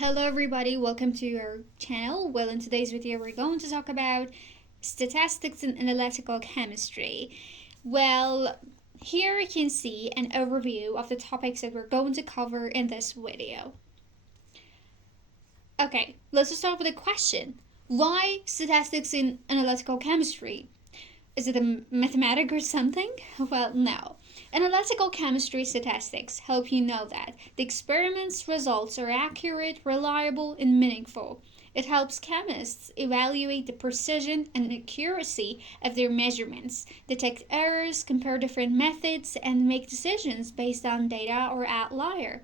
Hello everybody, welcome to our channel. Well, in today's video we're going to talk about statistics and analytical chemistry. Well, here you can see an overview of the topics that we're going to cover in this video. Okay, let's just start with a question. Why statistics in analytical chemistry? Is it a mathematic or something? Well, no. Analytical chemistry statistics help you know that the experiment's results are accurate, reliable, and meaningful. It helps chemists evaluate the precision and accuracy of their measurements, detect errors, compare different methods, and make decisions based on data or outlier.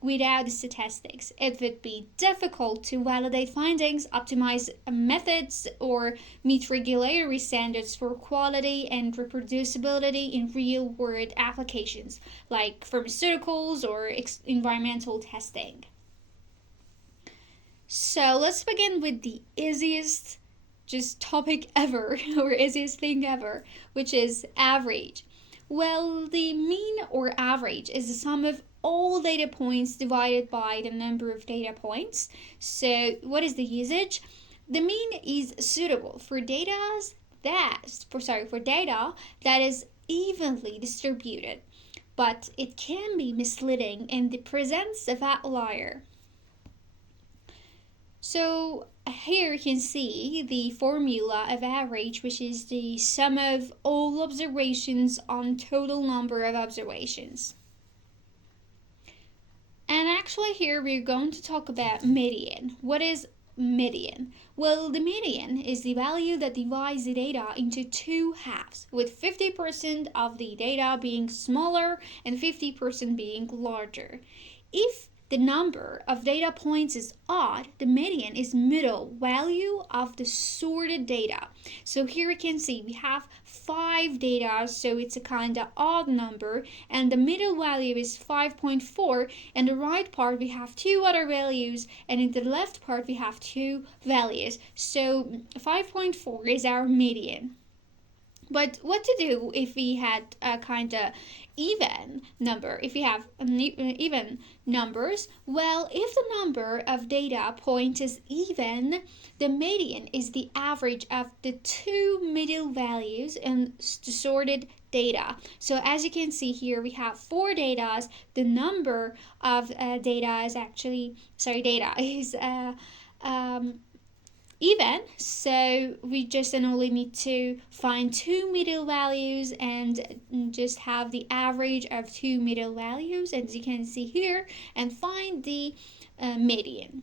Without statistics, it would be difficult to validate findings, optimize methods, or meet regulatory standards for quality and reproducibility in real world applications like pharmaceuticals or environmental testing. So let's begin with the easiest topic ever, or easiest thing ever, which is average. Well, the mean or average is the sum of all data points divided by the number of data points. So what is the usage? The mean is suitable for data that is evenly distributed, but it can be misleading in the presence of outlier. So here you can see the formula of average, which is the sum of all observations on total number of observations. And actually here we're going to talk about median. What is median? Well, the median is the value that divides the data into two halves, with 50% of the data being smaller and 50% being larger. If the number of data points is odd, the median is middle value of the sorted data. So here you can see we have 5 data, so it's a kind of odd number, and the middle value is 5.4. In the right part we have 2 other values, and in the left part we have 2 values. So 5.4 is our median. But what to do if we had a kind of even number? If we have even numbers, well, if the number of data points is even, the median is the average of the two middle values in the sorted data. So as you can see here, we have 4 data. The number of data is even, so we just only need to find 2 middle values and just have the average of 2 middle values, as you can see here, and find the median.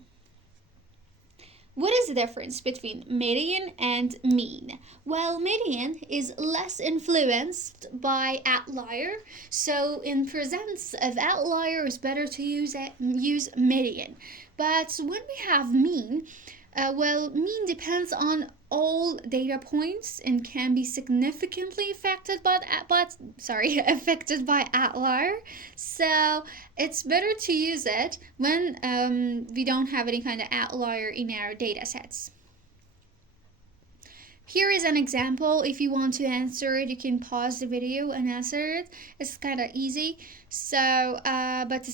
What is the difference between median and mean? Well, median is less influenced by outlier, so in presence of outlier it's better to use median. But when we have mean, mean depends on all data points and can be significantly affected affected by outlier. So it's better to use it when we don't have any kind of outlier in our data sets. Here is an example. If you want to answer it, you can pause the video and answer it. It's kind of easy. So, but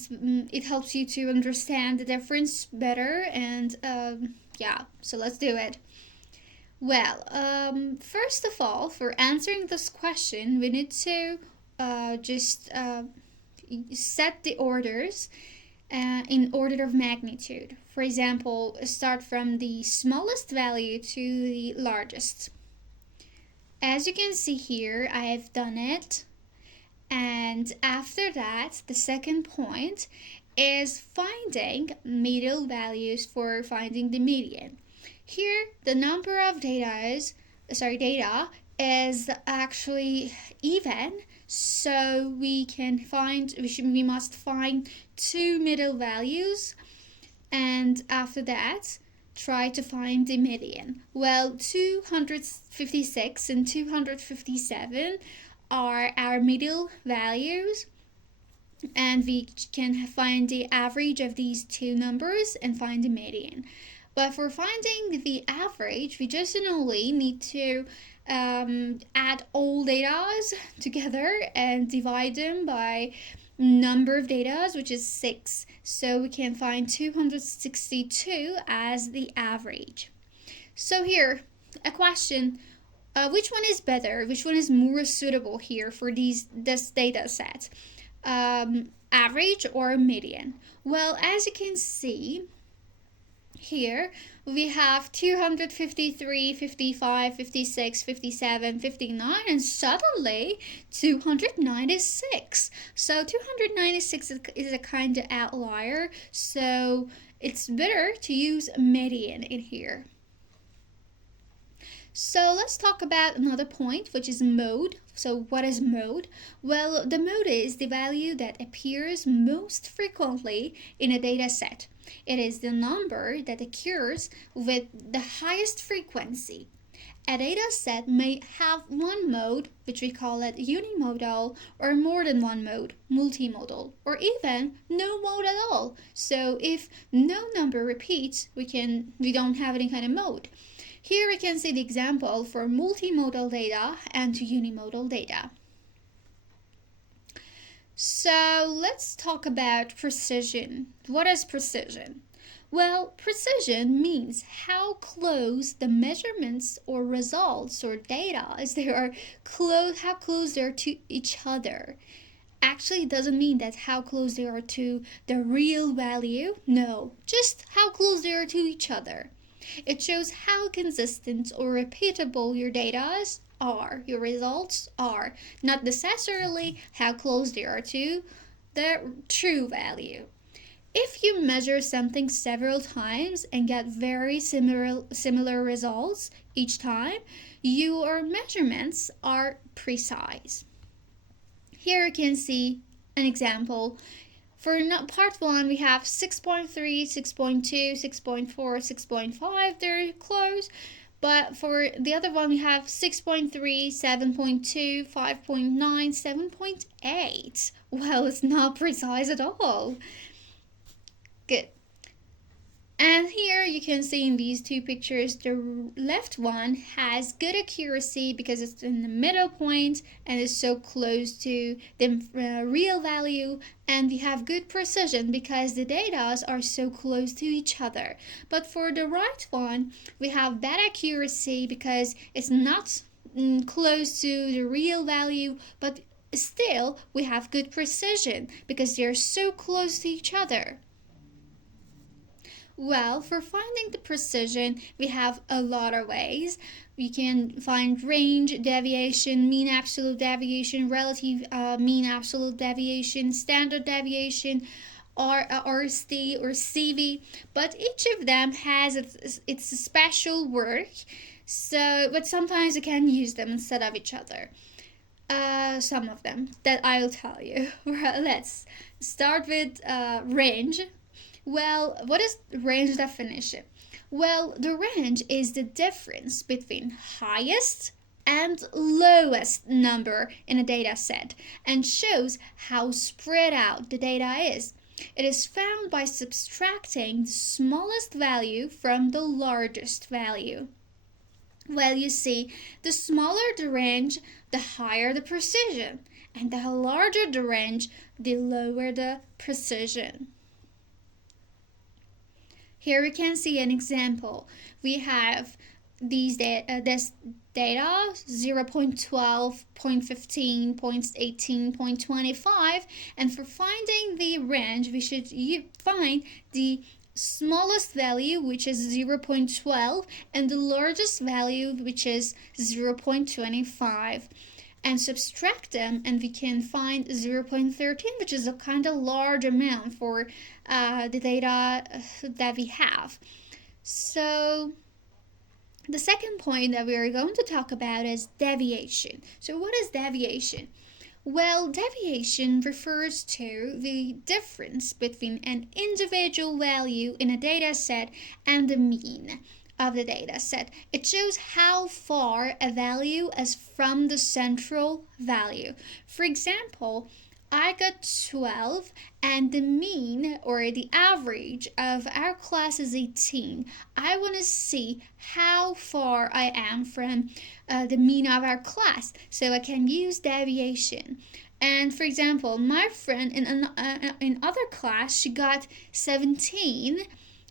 it helps you to understand the difference better. And yeah, so let's do it. Well, first of all, for answering this question, we need to set the orders in order of magnitude. For example, start from the smallest value to the largest. As you can see here, I have done it. And after that, the second point is finding middle values for finding the median. Here, the number of data is actually even, so we must find 2 middle values, and after that try to find the median. Well, 256 and 257 are our middle values, and we can find the average of these two numbers and find the median. But for finding the average, we just only need to add all data together and divide them by number of data, which is 6. So we can find 262 as the average. So here, a question. Which one is better? Which one is more suitable here for this data set? Average or median? Well, as you can see, here we have 253, 55, 56, 57, 59, and suddenly 296. So 296 is a kind of outlier, so it's better to use median in here. So let's talk about another point, which is mode. So what is mode? Well, the mode is the value that appears most frequently in a data set. It is the number that occurs with the highest frequency. A data set may have one mode, which we call it unimodal, or more than one mode, multimodal, or even no mode at all. So if no number repeats, we don't have any kind of mode. Here we can see the example for multimodal data and unimodal data. So let's talk about precision. What is precision? Well, precision means how close the measurements or results or data is how close they are to each other. Actually, it doesn't mean that how close they are to the real value. No, just how close they are to each other. It shows how consistent or repeatable your data are, your results are, not necessarily how close they are to the true value. If you measure something several times and get very similar results each time, your measurements are precise. Here you can see an example. For part 1, we have 6.3, 6.2, 6.4, 6.5. They're close. But for the other one, we have 6.3, 7.2, 5.9, 7.8. Well, it's not precise at all. Good. And here you can see in these two pictures, the left one has good accuracy because it's in the middle point and is so close to the real value, and we have good precision because the data are so close to each other. But for the right one, we have bad accuracy because it's not close to the real value, but still we have good precision because they're so close to each other. Well, for finding the precision, we have a lot of ways. We can find range, deviation, mean absolute deviation, relative mean absolute deviation, standard deviation, or RST or CV, but each of them has its special work. But sometimes you can use them instead of each other. Some of them that I'll tell you. Let's start with range. Well, what is range definition? Well, the range is the difference between highest and lowest number in a data set and shows how spread out the data is. It is found by subtracting the smallest value from the largest value. Well, you see, the smaller the range, the higher the precision, and the larger the range, the lower the precision. Here we can see an example. We have this data 0.12, 0.15, 0.18, 0.25, and for finding the range we should find the smallest value, which is 0.12, and the largest value, which is 0.25, and subtract them, and we can find 0.13, which is a kind of large amount for the data that we have. So the second point that we are going to talk about is deviation. So what is deviation? Well, deviation refers to the difference between an individual value in a data set and the mean of the data set. It shows how far a value is from the central value. For example, I got 12, and the mean or the average of our class is 18. I want to see how far I am from the mean of our class, so I can use deviation. And for example, my friend in other class, she got 17,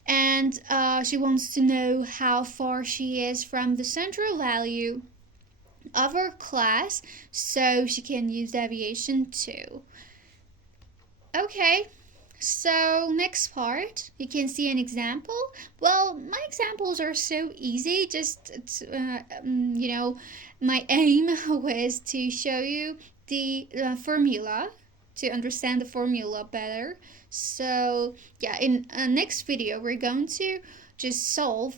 and she wants to know how far she is from the central value of our class, so she can use deviation too. Okay, so next part, you can see an example. Well, my examples are so easy. Just my aim was to show you the formula, to understand the formula better. So yeah, in next video we're going to just solve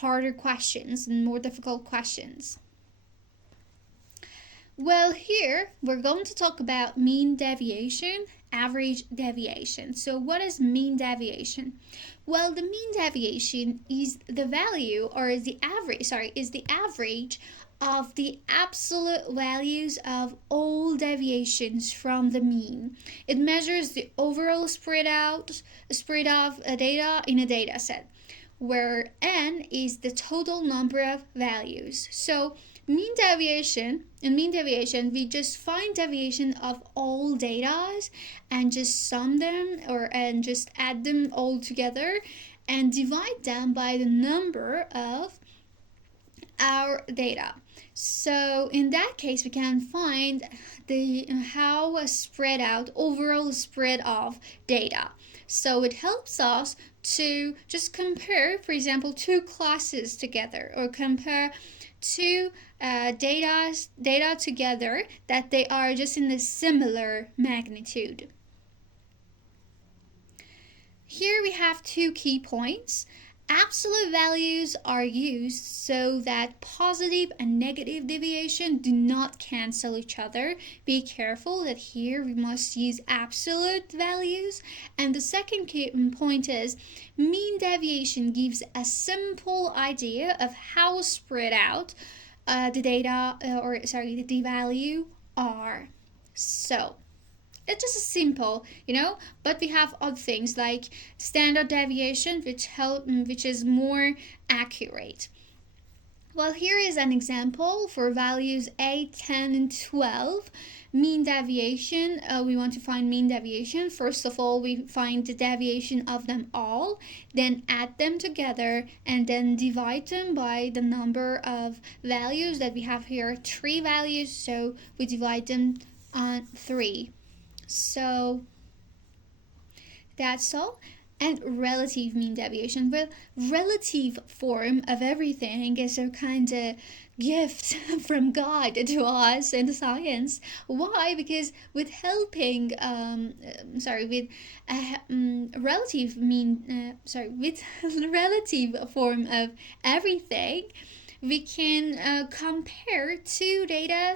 harder questions and more difficult questions. Well, here we're going to talk about mean deviation, average deviation. So, what is mean deviation? Well, the mean deviation is the value, or is the average of the absolute values of all deviations from the mean. It measures the overall spread of data in a data set, where n is the total number of values. So in mean deviation, we just find deviation of all data and just sum them and just add them all together and divide them by the number of our data. So in that case, we can find the how spread out overall spread of data. So it helps us to just compare, for example, two classes together, or compare two data together that they are just in a similar magnitude. Here we have two key points. Absolute values are used so that positive and negative deviation do not cancel each other. Be careful that here we must use absolute values. And the second key point is mean deviation gives a simple idea of how spread out the value are. So it's just simple, but we have other things like standard deviation, which is more accurate. Well, here is an example for values 8, 10, and 12. Mean deviation, we want to find mean deviation. First of all, we find the deviation of them all, then add them together, and then divide them by the number of values that we have here. 3 values, so we divide them on 3. So that's all. And relative mean deviation. Well, relative form of everything is a kind of gift from God to us in science. Why? Because with helping, with relative with relative form of everything, we can compare two data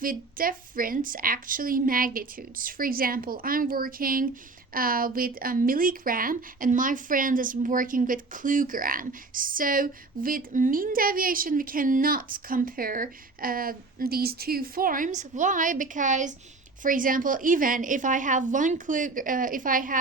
with different actually magnitudes. For example, I'm working with a milligram and my friend is working with kilogram. So with mean deviation we cannot compare these two forms. Why? Because for example, even if I have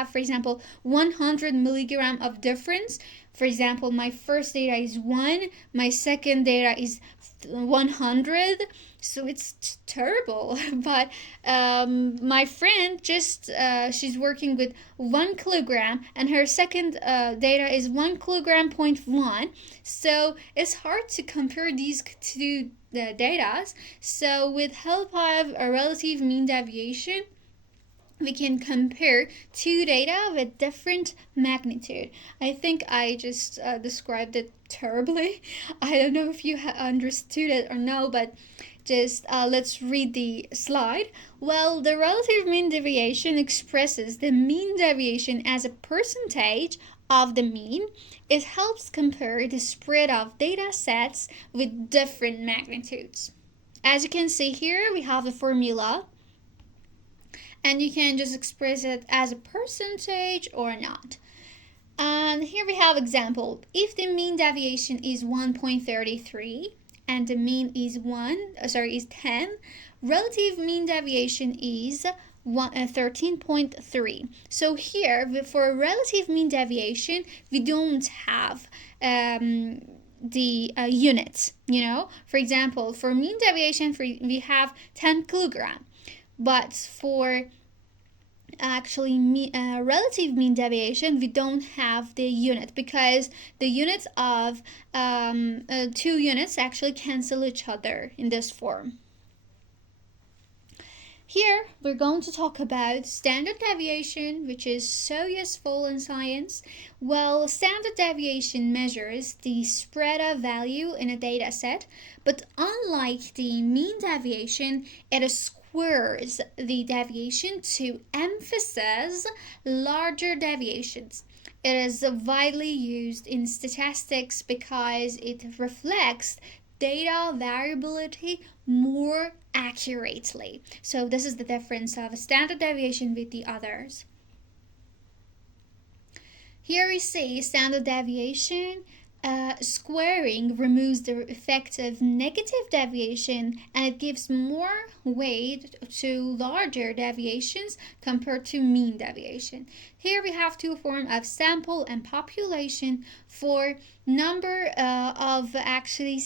for example 100 milligram of difference, for example, my first data is 1, my second data is 100, so it's terrible. But my friend she's working with 1 kilogram and her second data is 1 kilogram point 1, so it's hard to compare these two data. So with help of a relative mean deviation, we can compare two data with different magnitude. I think I just described it terribly. I don't know if you understood it or no, but just let's read the slide. Well, the relative mean deviation expresses the mean deviation as a percentage of the mean. It helps compare the spread of data sets with different magnitudes. As you can see here, we have a formula, and you can just express it as a percentage or not. And here we have example. If the mean deviation is 1.33 and the mean is 10, relative mean deviation is 13.3. So here, for relative mean deviation, we don't have the units. For example, for mean deviation, we have 10 kilogram, but for actually relative mean deviation, we don't have the unit, because the units of two units actually cancel each other in this form. Here, we're going to talk about standard deviation, which is so useful in science. Well, standard deviation measures the spread of value in a data set, but unlike the mean deviation, it squares the deviation to emphasize larger deviations. It is widely used in statistics because it reflects data variability more accurately. So this is the difference of a standard deviation with the others. Here we see standard deviation. Squaring removes the effect of negative deviation, and it gives more weight to larger deviations compared to mean deviation. Here we have two forms of sample and population. For number of actually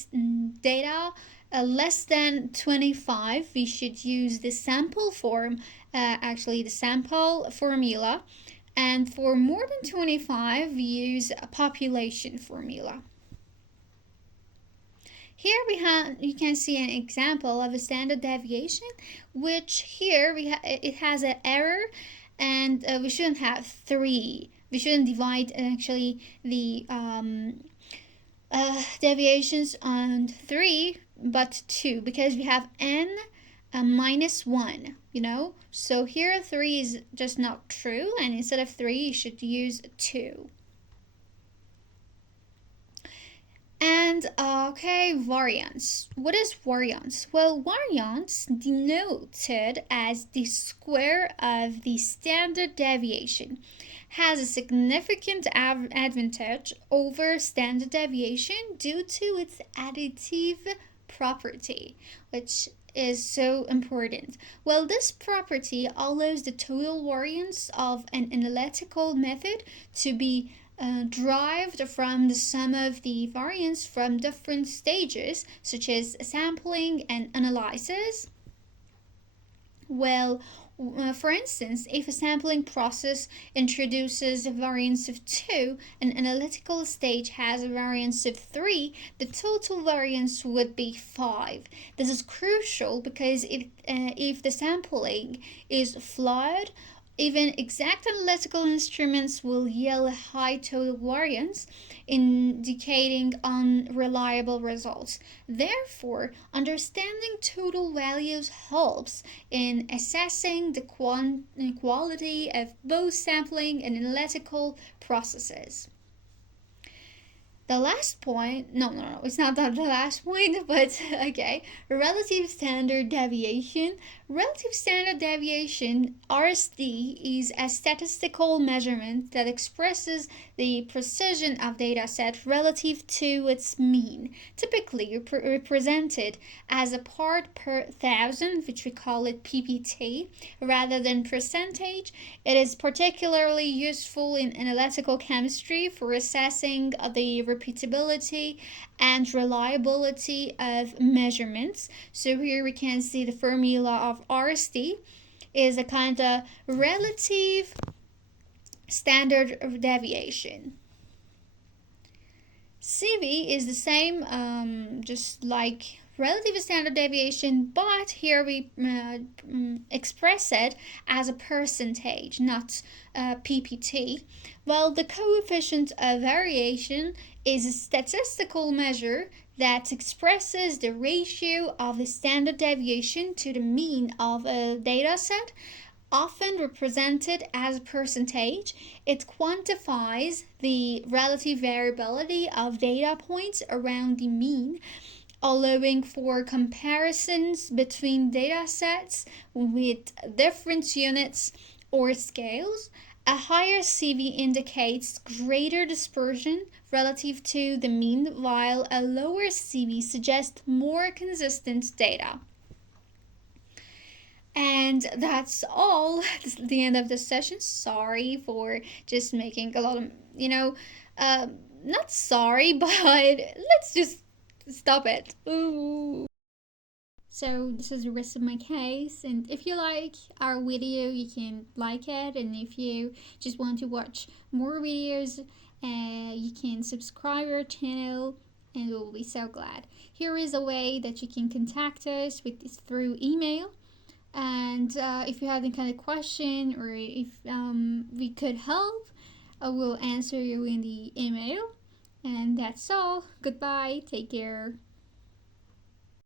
data less than 25, we should use the sample form, the sample formula. And for more than 25, we use a population formula. Here you can see an example of a standard deviation, which here it has an error, and we shouldn't have 3. We shouldn't divide actually the deviations on 3, but 2, because we have n minus 1, so here 3 is just not true, and instead of 3 you should use 2. And variance. What is variance? Well, variance, denoted as the square of the standard deviation, has a significant advantage over standard deviation due to its additive property, which is so important. Well, this property allows the total variance of an analytical method to be derived from the sum of the variance from different stages, such as sampling and analysis. Well, for instance, if a sampling process introduces a variance of 2, an analytical stage has a variance of 3, the total variance would be 5. This is crucial because if the sampling is flawed, even exact analytical instruments will yield a high total variance, indicating unreliable results. Therefore, understanding total values helps in assessing the quality of both sampling and analytical processes. The last point, no, it's not the last point, but okay, relative standard deviation. Relative standard deviation, RSD, is a statistical measurement that expresses the precision of data set relative to its mean, typically represented as a part per thousand, which we call it PPT, rather than percentage. It is particularly useful in analytical chemistry for assessing the repeatability and reliability of measurements. So here we can see the formula of RSD is a kind of relative standard deviation. CV is the same, just like relative standard deviation, but here we express it as a percentage, not PPT. Well, the coefficient of variation is a statistical measure that expresses the ratio of the standard deviation to the mean of a data set, often represented as a percentage. It quantifies the relative variability of data points around the mean, allowing for comparisons between data sets with different units or scales. A higher CV indicates greater dispersion relative to the mean, while a lower CV suggests more consistent data. And that's all. This is the end of the session. Sorry for just making a lot of, not sorry, but let's just stop it. Ooh. So this is the rest of my case, and if you like our video, you can like it, and if you just want to watch more videos, you can subscribe our channel, and we'll be so glad. Here is a way that you can contact us with this through email, and if you have any kind of question or if we could help, we'll answer you in the email. And that's all. Goodbye. Take care.